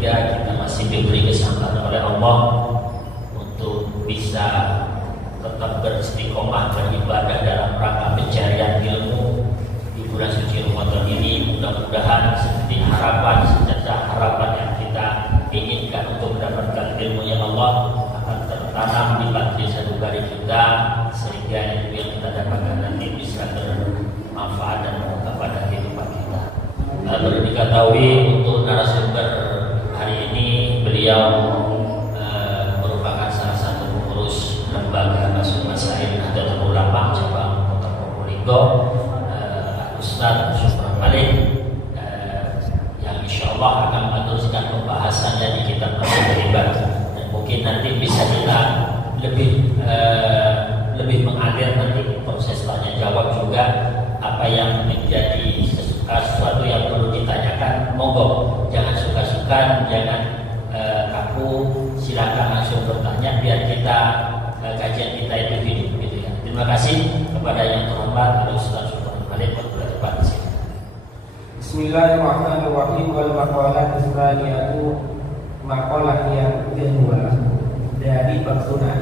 ketiga kita masih diberi kesempatan oleh Allah untuk bisa tetap beristiqomah beribadah dalam rangka pencarian ilmu di bulan suci Ramadan ini. Mudah-mudahan seperti harapan, secerca harapan yang kita inginkan untuk mendapatkan ilmunya Allah akan tertanam di batin sanubari kita, sehingga ilmu yang kita dapatkan nanti bisa bermanfaat dan bermanfaat pada kehidupan kita. Perlu diketahui untuk narasumber hari ini, beliau merupakan salah satu pengurus lembaga Masjid Masail Nahdlatul Ulama cabang Kota Probolinggo, Ustaz Syukran Malik, yang insya Allah akan meneruskan pembahasannya di kitab Al-Ribat, dan mungkin nanti bisa kita lebih mengalir nanti proses tanya jawab juga. Apa yang menjadi sesuatu yang perlu ditanyakan, monggo jangan suka-suka, jangan kaku, silakan langsung bertanya biar kita kajian kita itu hidup gitu ya. Terima kasih kepada yang terhormat Ustaz Syukran Malik berdebat di sini. Bismillahirrahmanirrahim. Wal maqalah tsaniyatu, maqalah yang kedua dari bab sunnah.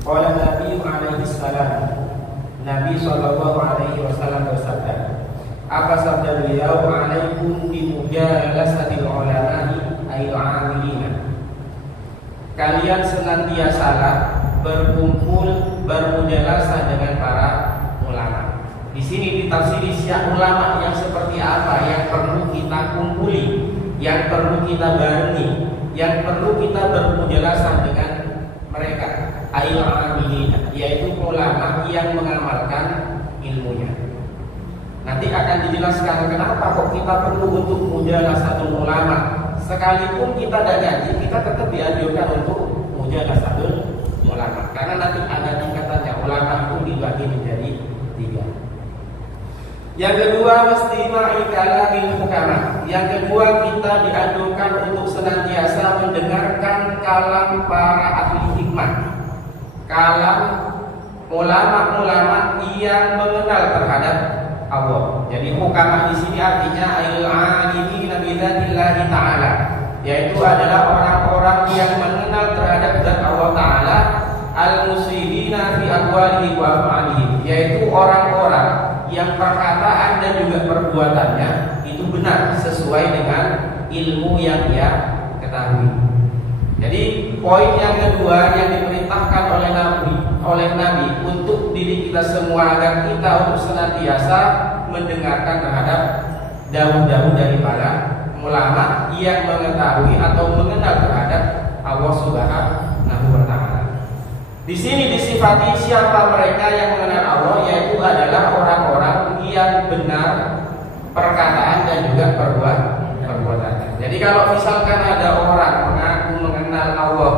Qala Nabi alaihi salam, Nabi sallallahu alaihi wasallam bersabda, apa sabda beliau, alaikum bi mujalasatil ulama'i ayil 'amilina. Kalian senantiasalah berkumpul bermujalasah dengan para ulama. Di sini ditafsiri siapa ulama yang seperti apa yang perlu kita kumpuli, yang perlu kita barengi, yang perlu kita bermujalasah dengan mereka. Ayil 'amilina, yaitu ulama yang mengamalkan ilmunya. Nanti akan dijelaskan kenapa kok kita perlu untuk mujalasatul ulama. Sekalipun kita tidak ngaji, kita tetap dianjurkan untuk mujalasatul ulama. Karena nanti ada tingkatannya, ulama itu dibagi menjadi 3. Yang kedua, mestima'i kalamil hukama. Yang kedua, kita dianjurkan untuk senantiasa mendengarkan kalam para ahli hikmah, kalam ulama-ulama yang mengenal terhadap Allah. Jadi hukama di sini artinya al-'alimina bi dzatillahi ta'ala, yaitu adalah orang-orang yang mengenal terhadap zat Allah Ta'ala, al-muslimina fi aqwalihi wa af'alihi, yaitu orang-orang yang perkataan dan juga perbuatannya itu benar sesuai dengan ilmu yang dia ketahui. Jadi poin yang kedua yang diperintahkan oleh Nabi untuk diri kita semua, agar kita untuk senantiasa mendengarkan terhadap dawuh-dawuh dari para ulama yang mengetahui atau mengenal terhadap Allah Subhanahu wa Ta'ala. Di sini disifati siapa mereka yang mengenal Allah, yaitu adalah orang-orang yang benar perkataan dan juga perbuatannya. Jadi kalau misalkan ada orang mengaku mengenal Allah,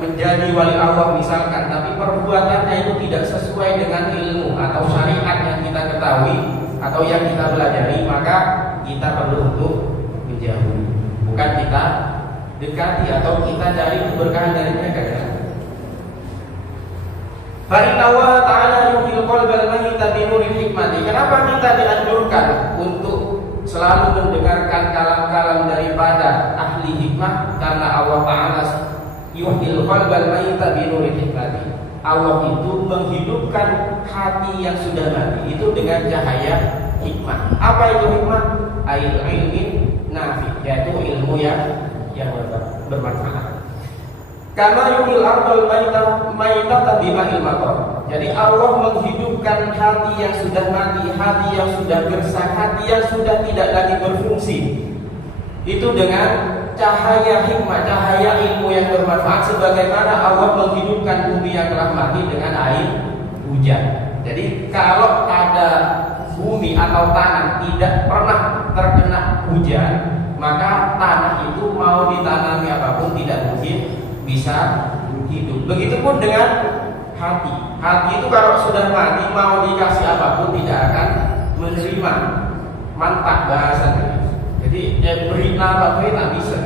menjadi wali Allah misalkan, tapi perbuatannya itu tidak sesuai dengan ilmu atau syariat yang kita ketahui atau yang kita pelajari, maka kita perlu untuk menjauhi, bukan kita dekati atau kita cari keberkahan dari mereka. Fa inna Allah Ta'ala yuhil qalbal mayyita bi nuril hikmati. Kenapa kita dianjurkan untuk selalu mendengarkan kalam-kalam daripada ahli hikmah? Karena Allah Ta'ala yuhil qalbal mayyita bi nuril hikmati. Allah itu menghidupkan hati yang sudah mati itu dengan cahaya hikmah. Apa itu hikmah? Ail ilmi nafi, yaitu ilmu yang bermanfaat. Karena yuhil ardal mayyita bima'il matar. Jadi Allah menghidupkan hati yang sudah mati, hati yang sudah gersang, hati yang sudah tidak lagi berfungsi, itu dengan cahaya hikmah, cahaya ilmu yang bermanfaat, sebagaimana Allah menghidupkan bumi yang telah mati dengan air hujan. Jadi kalau ada bumi atau tanah tidak pernah terkena hujan, maka tanah itu mau ditanami apapun tidak mungkin bisa hidup. Begitupun dengan hati. Hati itu kalau sudah mati, mau dikasih apapun tidak akan menerima. Mantap bahasanya. Jadi berita apa tak bisa.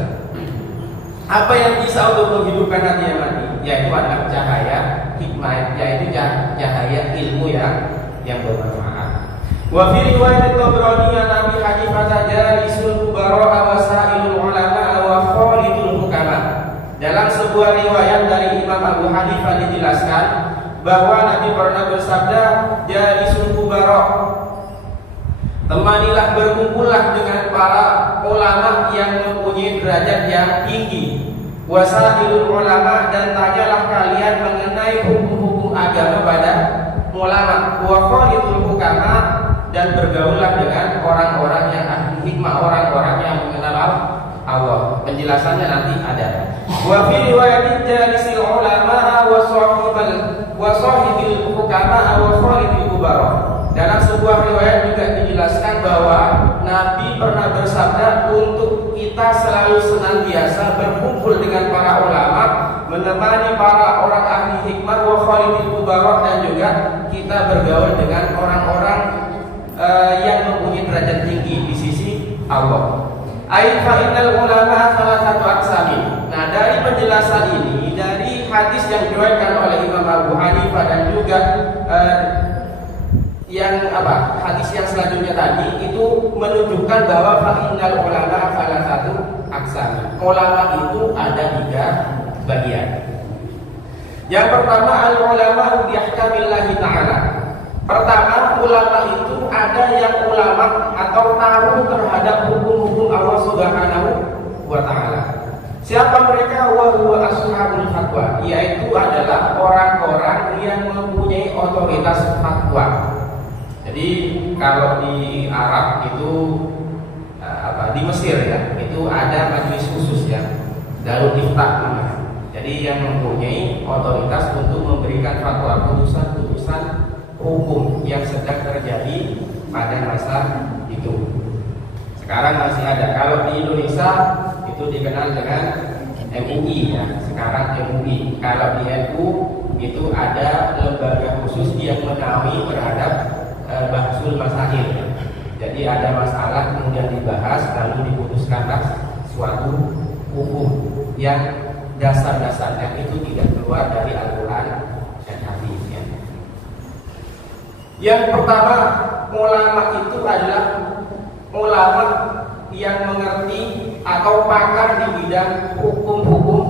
Apa yang bisa untuk menghidupkan hati yang mati? Yaitu adalah cahaya hikmah, yaitu cahaya ilmu yang bermanfaat. Wa fi riwayat Tabrani an Abi Hanifah jalisul kubara wa sa'ilul ulama wa khalidul hukama. Dalam sebuah riwayat dari Imam Abu Hanifah dijelaskan bahwa Nabi pernah bersabda, jalisul kubara, temanilah, berkumpullah dengan para ulama yang mempunyai derajat yang tinggi. Wasailul ulama, dan tanyalah kalian mengenai hukum-hukum agama pada ulama. Wa khalidul hukama, dan bergaullah dengan orang-orang yang ahli hikmah, orang-orang yang mengenal Allah. Penjelasannya nanti ada. Wa fi riwayatin jalisil ulama wa sahibil hukama wa khalidil kubara. Dalam sebuah riwayat juga dijelaskan bahwa Nabi pernah bersabda untuk kita selalu senantiasa berkumpul dengan para ulama, menemani para orang ahli hikmah wa khalidil kubara, dan juga kita bergaul dengan orang-orang yang mempunyai derajat tinggi di sisi Allah. Ai fa innal ulama salah satu aksami. Nah, dari penjelasan ini, dari hadis yang diriwayatkan oleh Imam Abu Hanifah dan juga hadis yang selanjutnya tadi itu menunjukkan bahwa fa innal ulama salah satu aksami. Ulama itu ada 3 bagian. Yang pertama, al ulama bi ahkamillahi ta'ala. Pertama, ulama itu ada yang ulama atau tahu terhadap hukum-hukum Allah Subhanahu wa ta'ala. Siapa mereka? Wa huwa ashabul fatwa, yaitu adalah orang-orang yang mempunyai otoritas fatwa. Jadi kalau di Arab itu di Mesir ya, itu ada majelis khusus ya, Darul Iftah namanya. Jadi yang mempunyai otoritas untuk memberikan fatwa, putusan-putusan hukum yang sedang terjadi pada masa itu. Sekarang masih ada. Kalau di Indonesia itu dikenal dengan MUI ya, sekarang MUI. Kalau di NU itu ada lembaga khusus yang menaungi terhadap bahsul masail. Jadi ada masalah kemudian dibahas lalu diputuskanlah suatu hukum yang dasar-dasarnya itu tidak keluar dari Al-Quran dan hadis ya. Yang pertama, ulama itu adalah ulama yang mengerti atau pakar di bidang hukum-hukum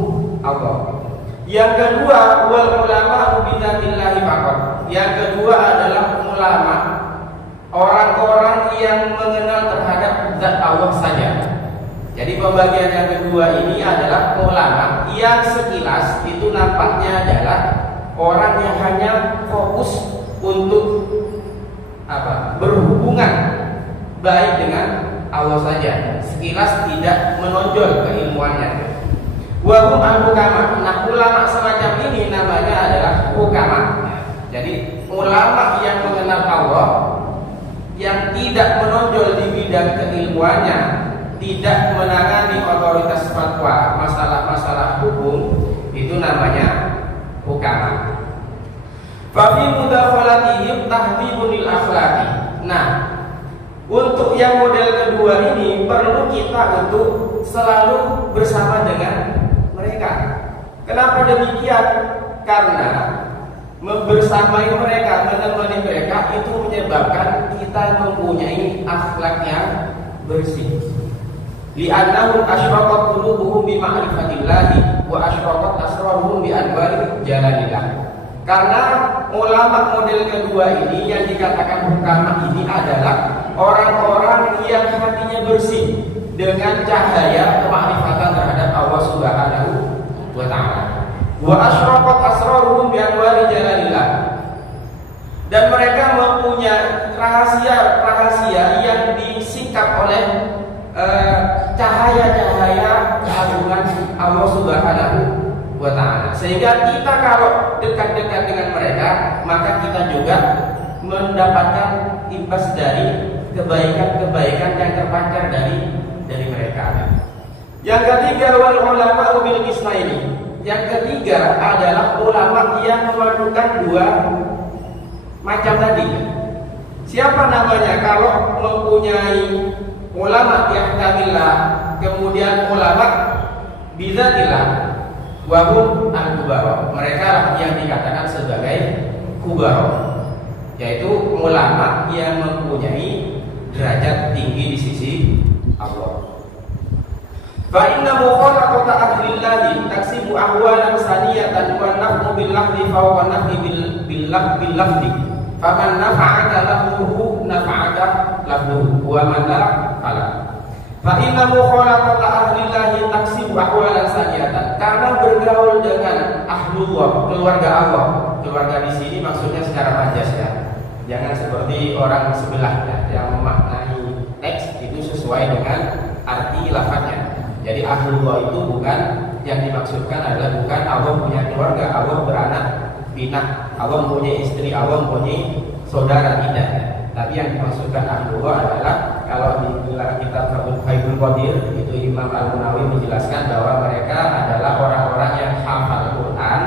Allah. Yang kedua, wal ulama bidatillahi faqat. Yang kedua adalah ulama, orang-orang yang mengenal terhadap zat Allah saja. Jadi pembagian yang kedua ini adalah ulama yang sekilas itu nampaknya adalah orang yang hanya fokus untuk berhubungan baik dengan Allah saja, sekilas tidak menonjol keilmuannya. Wa hum al-hukama. Nah, ulama semacam ini namanya adalah hukama. Jadi ulama yang mengenal Allah, yang tidak menonjol di bidang keilmuannya, tidak menangani otoritas fatwa, masalah-masalah hukum, itu namanya hukama. Fa fi mudakhalatihim tahdhibun lil akhlaqi. Nah, untuk yang model kedua ini perlu kita untuk selalu bersama dengan mereka. Kenapa demikian? Karena membersamai mereka, menemani mereka itu menyebabkan kita mempunyai akhlak yang bersih. Li'annahum asyraqat qulubuhum bi ma'rifatillahi wa asyraqat asraruhum bi anwari jalanillah. Karena ulama model kedua ini yang dikatakan hukama ini adalah orang-orang yang hatinya bersih dengan cahaya kemakrifatan terhadap Allah Subhanahu wa ta'ala. Wa asyraqat asraruhum bi anwari jalanillah. Dan mereka mempunyai rahasia-rahasia yang disingkap oleh cahaya-cahaya keagungan Allah Subhanahu wa ta'ala. Sehingga kita kalau dekat-dekat dengan mereka, maka kita juga mendapatkan imbas dari kebaikan-kebaikan yang terpancar dari mereka. Yang ketiga, wal ulama bil isnaini. Yang ketiga adalah ulama yang memadukan 2 macam tadi. Siapa namanya? Kalau mempunyai ulama yang kamillah, kemudian ulama bizatillah, wahum al-kubara. Mereka lah yang dikatakan sebagai kubara, yaitu ulama yang mempunyai derajat tinggi. tinggi di sisi Allah. Fa inna mukhalaqata ahlillahi taksibu ahwalan saniyatan wa naf'u bil lafzi fa wa naf'i bil lafzi faman nafa'aka lahu nafa'aka lahu wa man la fala. Fa inna mukhalaqata ahlillahi taksibu ahwalan saniyatan, karena bergaul dengan ahlullah, keluarga Allah. Keluarga di sini maksudnya secara majas ya. Jangan seperti orang sebelahnya yang memaknai teks itu sesuai dengan arti lafaznya. Jadi ahlullah itu bukan yang dimaksudkan adalah bukan Allah punya keluarga, Allah beranak pinak, Allah mempunyai istri, Allah mempunyai saudara, tidak. Tapi yang dimaksudkan ahlullah adalah kalau di dalam kitab Fathul Qadir itu Imam Al-Munawi menjelaskan bahwa mereka adalah orang-orang yang hafal Quran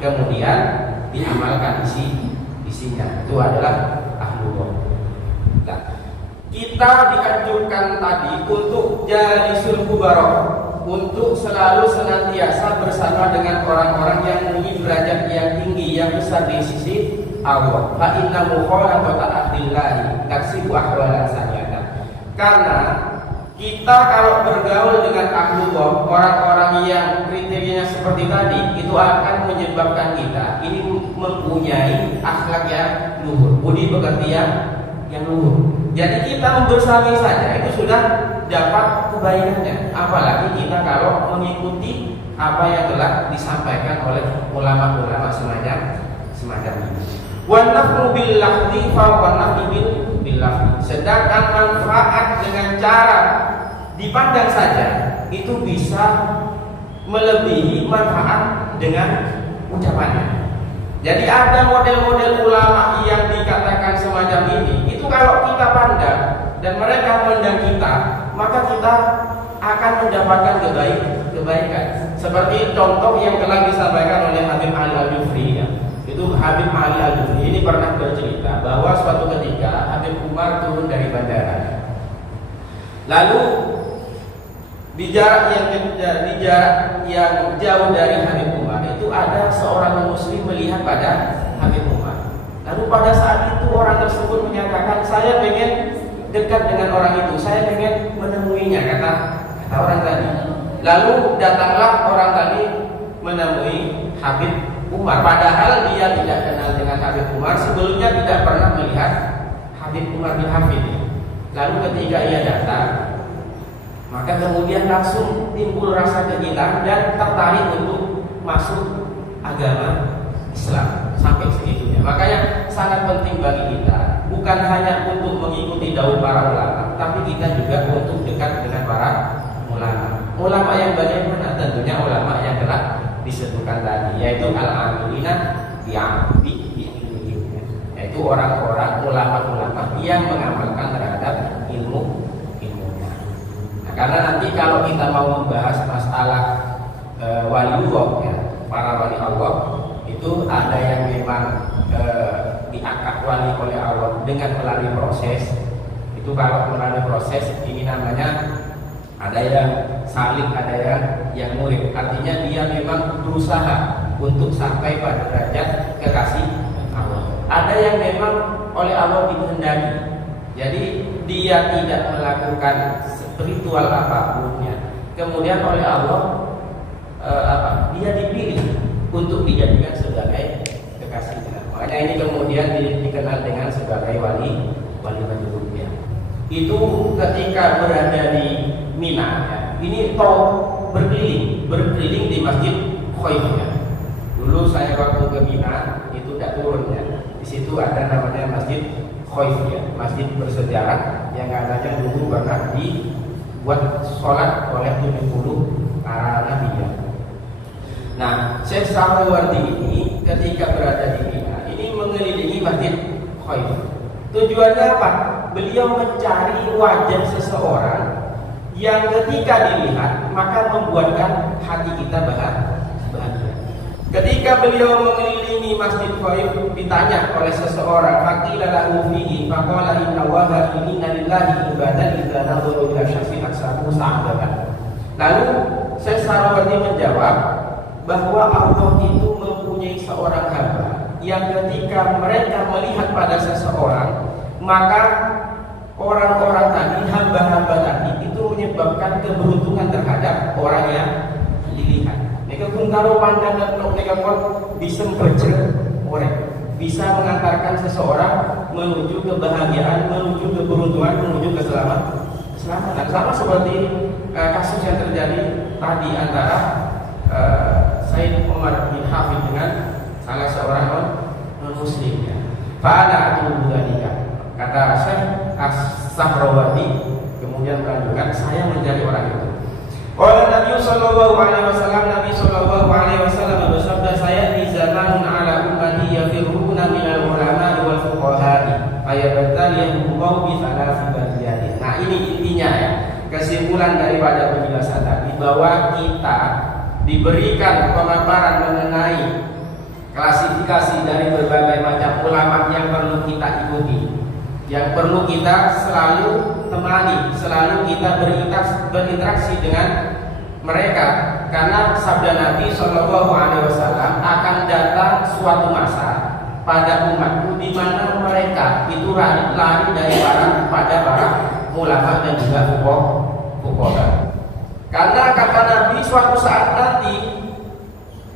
kemudian diamalkan isinya. Itu adalah ahlullah. Nah, kita dianjurkan tadi untuk jalisul kubarok, untuk selalu senantiasa bersama dengan orang-orang yang memiliki derajat yang tinggi, yang besar di sisi Allah. Fa inna mukhalaqata ahlillahi taksibu ahwalan saniyatan. Karena kita kalau bergaul dengan ahlullah, orang-orang yang kriterianya seperti tadi, itu akan menyebabkan kita ini mempunyai akhlak yang luhur, budi pekerti yang luhur. Jadi kita membersami saja itu sudah dapat kebaikannya. Apalagi kita kalau mengikuti apa yang telah disampaikan oleh ulama-ulama semacam ini. Wa naf'u bil lafzi fa wa naf'u bil lafzi. Sedangkan manfaat dengan cara dipandang saja itu bisa melebihi manfaat dengan ucapannya. Jadi ada model-model ulama yang dikatakan semacam ini. Itu kalau kita pandang dan mereka pandang kita, maka kita akan mendapatkan kebaikan. Seperti contoh yang telah disampaikan oleh Habib Ali Al-Jufri ya. Itu Habib Ali Al-Jufri ini pernah bercerita bahwa suatu ketika Habib Umar turun dari bandara. Lalu di jarak yang jauh dari Habib Umar itu ada seorang muslim melihat pada Habib Umar. Lalu pada saat itu orang tersebut menyatakan, saya pengen dekat dengan orang itu, saya pengen menemuinya, kata orang tadi. Lalu datanglah orang tadi menemui Habib Umar, padahal dia tidak kenal dengan Habib Umar, sebelumnya tidak pernah melihat Habib Umar bin Hafid. Lalu ketika ia datang, maka kemudian langsung timbul rasa kegilaan dan tertarik untuk masuk agama Islam sampai segitunya. Makanya sangat penting bagi kita bukan hanya untuk mengikuti daun para ulama, tapi kita juga untuk dekat dengan para ulama. Ulama yang bagaimana? Tentunya ulama yang telah disebutkan tadi, yaitu al-amilina bi'ilmihim, yaitu orang-orang ulama-ulama yang mengamalkan terhadap ilmunya. Nah, karena nanti kalau kita mau membahas masalah waliullah ya, para wali Allah, itu ada yang memang diangkat wali oleh Allah dengan melalui proses. Itu kalau melalui proses ini namanya ada yang salih, ada yang murid. Artinya dia memang berusaha untuk sampai pada derajat kekasih Allah. Ada yang memang oleh Allah dikehendaki. Jadi dia tidak melakukan spiritual apapunnya. Kemudian oleh Allah dia dipilih untuk dijadikan sebagai kekasihnya. Makanya ini kemudian dikenal dengan sebagai wali majhulnya. Itu ketika berada di Mina ya. Ini berkeliling di Masjid Khaif ya. Dulu saya waktu ke Mina itu tidak turun ya. Di situ ada namanya Masjid Khaif ya, masjid bersejarah yang katanya dulu pernah dibuat sholat oleh 70 para nabi ya. Nah, Syekh Sahrawardi ini ketika berada di Mina ini mengelilingi Masjid Khaif. Tujuannya apa? Beliau mencari wajah seseorang yang ketika dilihat maka membuatkan hati kita bahagia. Ketika beliau mengelilingi Masjid Khaif, ditanya oleh seseorang, faqila lahu fihi faqala inna wa inna lillahi ibadan idza nadharu ila syakhsin aksaru sa'adatan. Lalu Syekh Sahrawardi menjawab bahwa Allah itu mempunyai seorang hamba yang ketika mereka melihat pada seseorang, maka orang-orang tadi hamba menyebabkan keberuntungan terhadap orang yang dilihat. Mereka pun taruh pandang dan mereka pun bisa mempercepat orang, bisa mengantarkan seseorang menuju kebahagiaan, menuju keberuntungan, menuju keselamatan. Sama seperti kasus yang terjadi tadi antara Said Umar bin Hafid dengan salah seorang non-muslim. Fa'ala atubudanika, kata Syekh As-Sahrawati, kemudian melanjutkan, saya mencari orang itu. Qala Nabi sallallahu alaihi wasallam, Nabi sallallahu alaihi wasallam bersabda, saya di zaman ala ummati yafiruna minal ulama wal fuqaha ayabataliyahum bi thalathi badiyati. Nah, ini intinya ya, kesimpulan daripada penjelasan tadi, bahwa kita diberikan pemaparan mengenai klasifikasi dari berbagai macam ulama yang perlu kita ikuti, yang perlu kita selalu temani, selalu kita berinteraksi dengan mereka, karena sabda Nabi Shallallahu Alaihi Wasallam, akan datang suatu masa pada umatku di mana mereka itu lari dari para ulama dan juga fuqaha. Karena kata Nabi, suatu saat nanti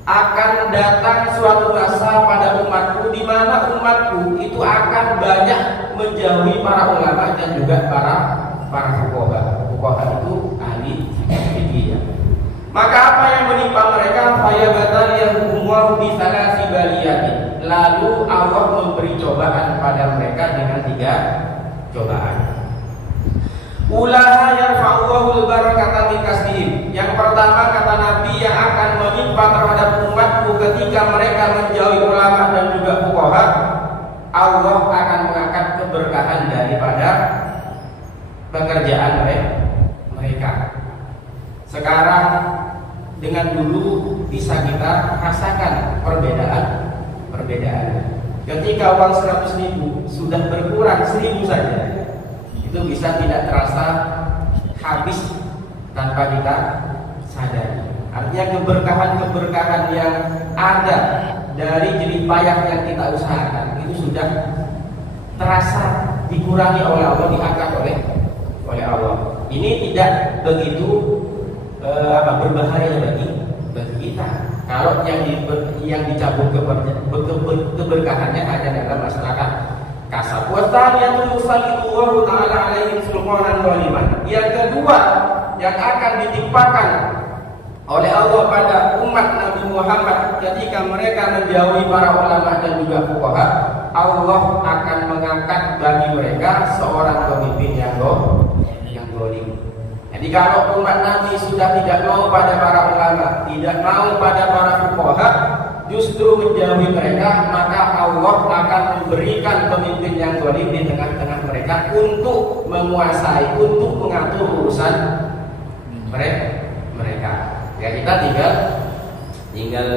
akan datang suatu masa pada umatku di mana umatku itu akan banyak menjauhi para ulama dan juga para fuqaha. Fuqaha itu ahli fikih. Maka apa yang menimpa mereka? Fayabataliyahumullahu bi thalathi baliyatin. Lalu Allah memberi cobaan pada mereka dengan 3 cobaan. Ulaha yarfa'ullahul barakata min kasbihim. Yang pertama, kata Nabi, yang akan menimpa terhadap umatku ketika mereka menjauhi ulama dan juga fuqaha, Allah akan mengangkat keberkahan daripada pekerjaan mereka. Sekarang dengan dulu bisa kita rasakan perbedaan. Ketika uang 100.000 sudah berkurang 1.000 saja, itu bisa tidak terasa habis tanpa kita sadari. Artinya keberkahan yang ada dari jerih payah yang kita usahakan itu sudah terasa dikurangi oleh Allah, diangkat oleh Allah. Ini tidak begitu berbahaya bagi kita. Kalau yang dicabut keberkahannya hanya dalam masyarakat kasab. Wasaniyatu yusallitu ta'ala alaihim sultanan waliman. Yang kedua yang akan ditimpakan oleh Allah pada umat Nabi Muhammad ketika mereka menjauhi para ulama dan juga fuqaha, Allah akan mengangkat bagi mereka seorang pemimpin yang zalim. Jadi kalau umat Nabi sudah tidak mau pada para ulama, tidak mau pada para fuqaha, justru menjauhi mereka, maka Allah akan memberikan pemimpin yang zalim di tengah-tengah mereka untuk menguasai, untuk mengatur urusan mereka. Ya, kita tinggal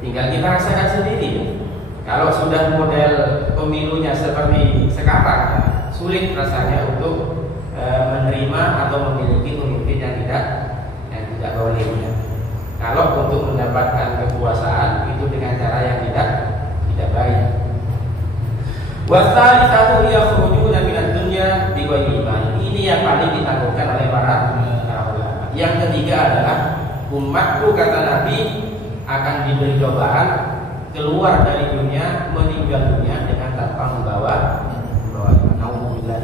kita rasakan sendiri. Kalau sudah model pemilunya seperti sekarang, ya, sulit rasanya untuk menerima atau memiliki pemimpin yang tidak zalim. Ya. Kalau untuk mendapatkan kekuasaan itu dengan cara yang tidak baik. Wasalisatu yakhrujuna minad dunya bighairi iman. Ini yang paling ditakutkan oleh para ulama. Yang ketiga adalah umatku, kata Nabi, akan diberi cobaan keluar dari dunia, meninggal dunia dengan tanpa membawa naudzubillah.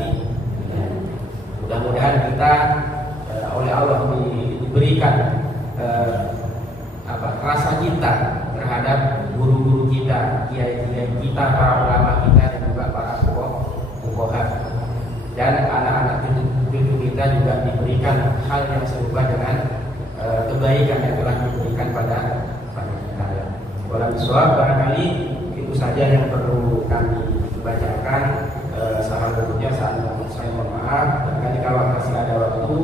Mudah-mudahan kita oleh Allah diberikan rasa cinta terhadap guru-guru kita, kiai-kiai kita, para ulama kita dan juga para fuqaha, dan anak-anak cucu kita juga diberikan hal yang serupa dengan kebaikan yang telah diberikan pada kita. Walau bisawab, barangkali itu saja yang perlu kami bacakan. Saran berikutnya saya mohon maaf. Barangkali kalau masih ada waktu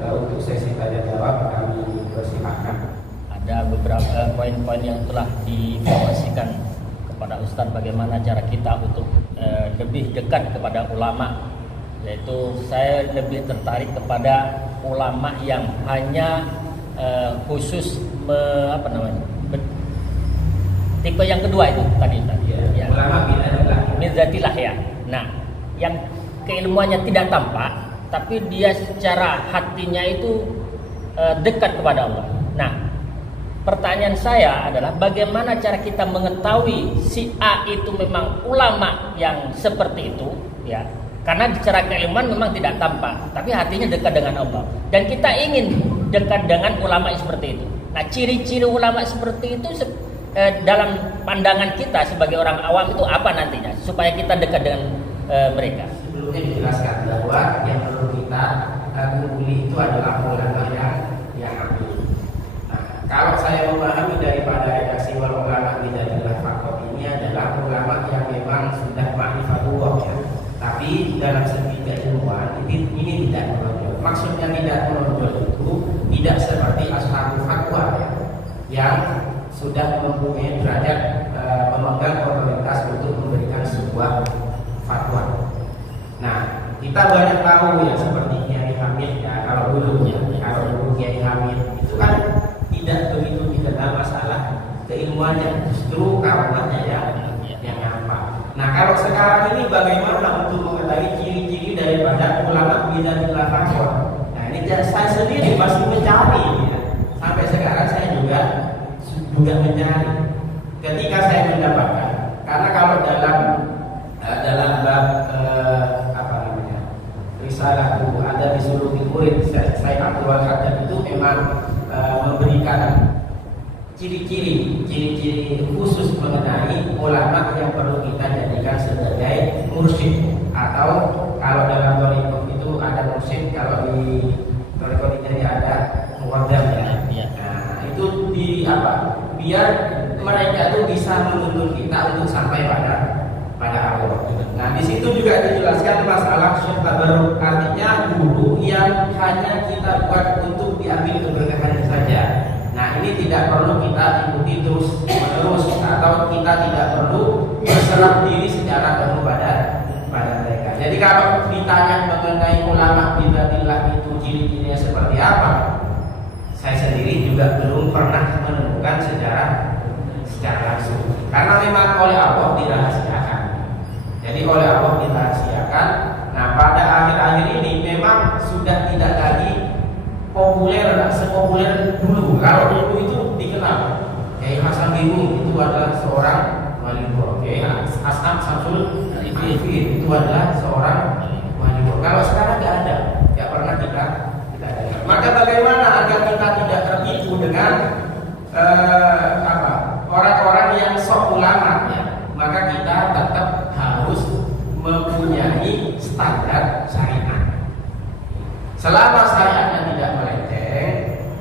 untuk sesi tanya jawab, kami persilahkan. Ada beberapa poin-poin yang telah diinformasikan kepada Ustadz bagaimana cara kita untuk lebih dekat kepada ulama, yaitu saya lebih tertarik kepada ulama yang hanya khusus tipe yang kedua itu tadi ya. Ulama bid'ah Mirzatilah ya. Nah, yang keilmuannya tidak tampak, tapi dia secara hatinya itu dekat kepada Allah. Nah, pertanyaan saya adalah bagaimana cara kita mengetahui si A itu memang ulama yang seperti itu, ya? Karena secara keilmuan memang tidak tampak, tapi hatinya dekat dengan Allah. Dan kita ingin dekat dengan ulama seperti itu. Nah, ciri-ciri ulama seperti itu dalam pandangan kita sebagai orang awam itu apa nantinya supaya kita dekat dengan mereka? Sebelumnya dijelaskan bahwa yang perlu kita kumpuli itu adalah ulama yang ambil. Nah, kalau saya memahami daripada redaksi wal ulama bidadillah faktor ini adalah ulama yang memang sudah ma'rifatullah, ya. Tapi dalam segi keilmuan ini tidak menonjol. Maksudnya tidak menonjol itu tidak seperti ashabul fatwa, ya, yang sudah mempunyai derajat pemegang otoritas untuk memberikan sebuah fatwa. Nah, kita banyak tahu ya seperti Kiai Hamid, ya, kalau dulu Kiai Hamid itu kan tidak begitu dikenal masalah keilmuannya, justru kawanannya yang apa. Nah, kalau sekarang ini bagaimana untuk mengetahui ciri-ciri daripada ulama bidadillah fatwa? Nah, ini saya sendiri masih mencari, ya. Sampai sekarang saya juga mencari. Ketika saya mendapatkan, karena kalau dalam bab risalah itu ada di seluruh murid saya Abdul Haddad itu memang memberikan ciri-ciri khusus mengenai ulama yang perlu kita jadikan sebagai mursyid, atau kalau dalam thariqah itu ada mursyid, kalau di thariqah ini ada muwaddam, ya. Nah, itu biar mereka itu bisa menuntun kita untuk sampai pada Allah. Nah, di situ juga dijelaskan masalah syekh tabarruk, artinya guru yang hanya kita buat untuk diambil keberkahannya saja. Nah, ini tidak perlu kita ikuti terus menerus, atau kita tidak perlu berserah diri secara penuh pada mereka. Jadi kalau ditanya mengenai ulama bidadillah itu ciri-cirinya seperti apa, saya sendiri juga belum pernah menemukan secara langsung. Karena memang oleh Allah dirahasiakan. Jadi oleh Allah dirahasiakan. Nah, pada akhir-akhir ini memang sudah tidak lagi sepopuler dulu. Kalau dulu itu dikenal Kiai Hasan Bingung itu adalah seorang wali Allah. Kiai Hasan Samsul Arifin itu adalah seorang wali Allah. Kalau sekarang tidak pernah kita dengar. Maka bagaimana agar kita tidak tertipu dengan orang-orang yang sok ulama, ya? Maka kita tetap harus mempunyai standar syariat. Selama syariatnya tidak melenceng,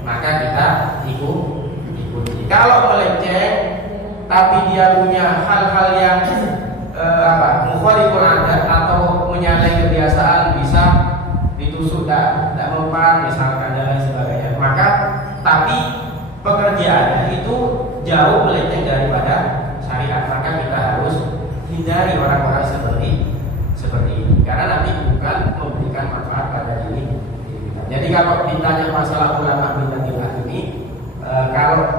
maka kita ikuti. Kalau melenceng, tapi dia punya hal-hal yang mukhaliful adat atau menyalahi kebiasaan, bisa ditusuk tidak mempan misalkan dan lain sebagainya, maka tapi pekerjaannya itu jauh melenceng daripada syariat, maka kita harus hindari orang-orang seperti ini, karena nanti bukan memberikan manfaat pada diri kita. Jadi kalau ditanya masalah ulama bidadillah ini, kalau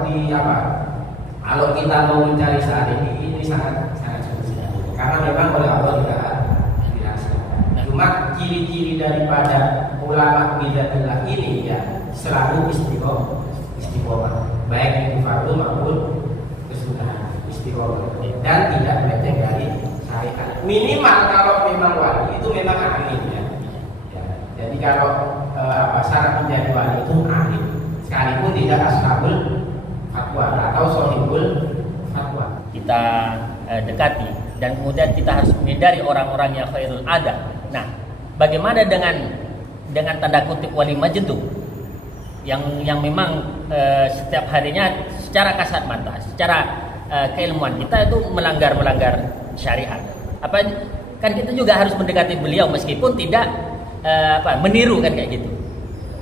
kita mau mencari saat ini sangat sulit, karena memang oleh Allah dirahasiakan. Cuma ciri-ciri daripada ulama bidadillah ini, ya, selalu istiqomah, baik itu fardu maupun kesunahan, istiqomah, dan tidak melenceng dari syariat. Minimal kalau memang wali itu memang alim, ya. Jadi kalau syarat menjadi wali itu alim, sekalipun tidak ashabul fatwa atau sohibul fatwa. Kita dekati, dan kemudian kita harus menghindari orang-orang yang khairul adab. Nah, bagaimana dengan tanda kutip wali majdum yang memang setiap harinya secara kasat mata, secara keilmuan kita itu melanggar syariat. Kan kita juga harus mendekati beliau meskipun tidak meniru, kan kayak gitu.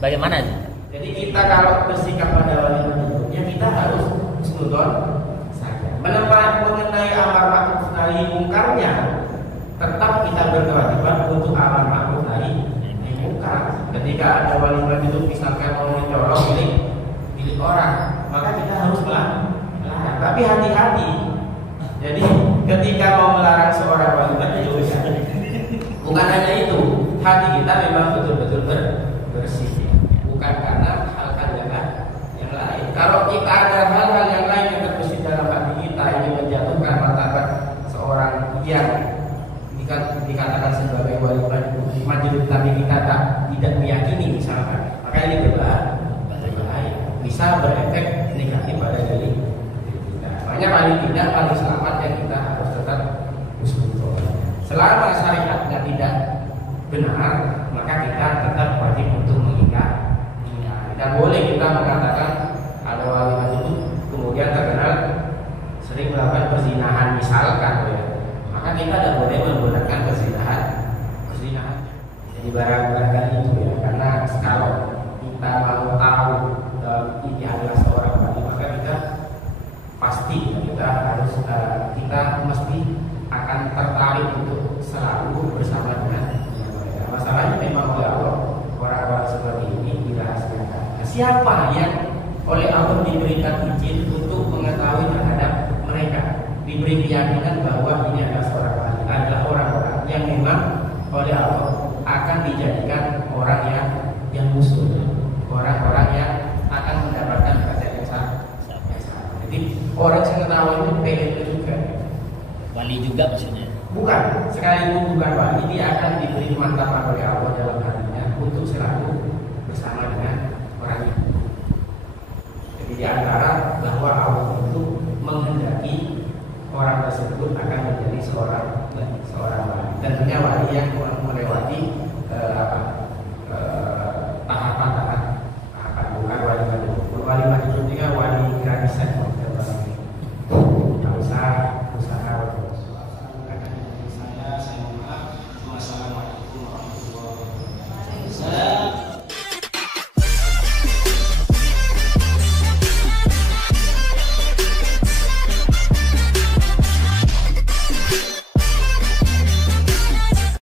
Bagaimana sih? Jadi kita kalau bersikap pada wali majdum, ya kita harus husnudon saja. Mengenai amar ma'ruf nahi mungkarnya, tetap kita berkewajiban untuk amar ma'ruf nahi mungkar. Ketika ada wali majdum misalkan mau mencolok milik orang, maka kita harus melarang. Tapi hati-hati. Jadi ketika mau melarang seorang wali majdum, bukan hanya itu, hati kita memang betul-betul bersih, bukan karena hal-hal yang lain. Kalau kita ada hal-hal yang lain yang terbesit dalam hati kita, ini menjatuhkan martabat seorang yang dikatakan sebagai wali majelis Nabi kita tidak meyakini misalkan, maka ini berbahaya, bisa berefek negatif pada diri kita. Makanya paling tidak paling selamat yang kita harus tetap husnuzon. Selama syariatnya tidak benar, maka kita tetap wajib untuk mengikat. Tidak boleh kita mengatakan ada wali itu kemudian terkenal sering melakukan perzinahan misalkan, ya. Maka kita tidak boleh menggunakan perzinahan. Jadi barang-barang itu ya, karena kalau kita mau tahu ini adalah seorang wali, maka kita pasti kita mesti akan tertarik untuk selalu bersama dengan mereka. Masalahnya memang oleh Allah orang-orang seperti ini dirahasiakan. Siapa yang oleh Allah diberikan izin untuk mengetahui terhadap mereka, diberi keyakinan bahwa ini adalah seorang wali, adalah orang-orang yang memang oleh Allah akan dijadikan orang yang musuh, orang-orang yang akan mendapatkan derajat yang sama. Jadi orang yang ketahuan itu pengen juga. Wali juga maksudnya? Bukan, sekalipun bukan wali, dia akan diberi martabat oleh Allah dalam hatinya untuk selalu bersama dengan orang itu. Jadi di antara bahwa Allah itu menghendaki orang tersebut akan menjadi seorang wali. Tentunya wali yang melewati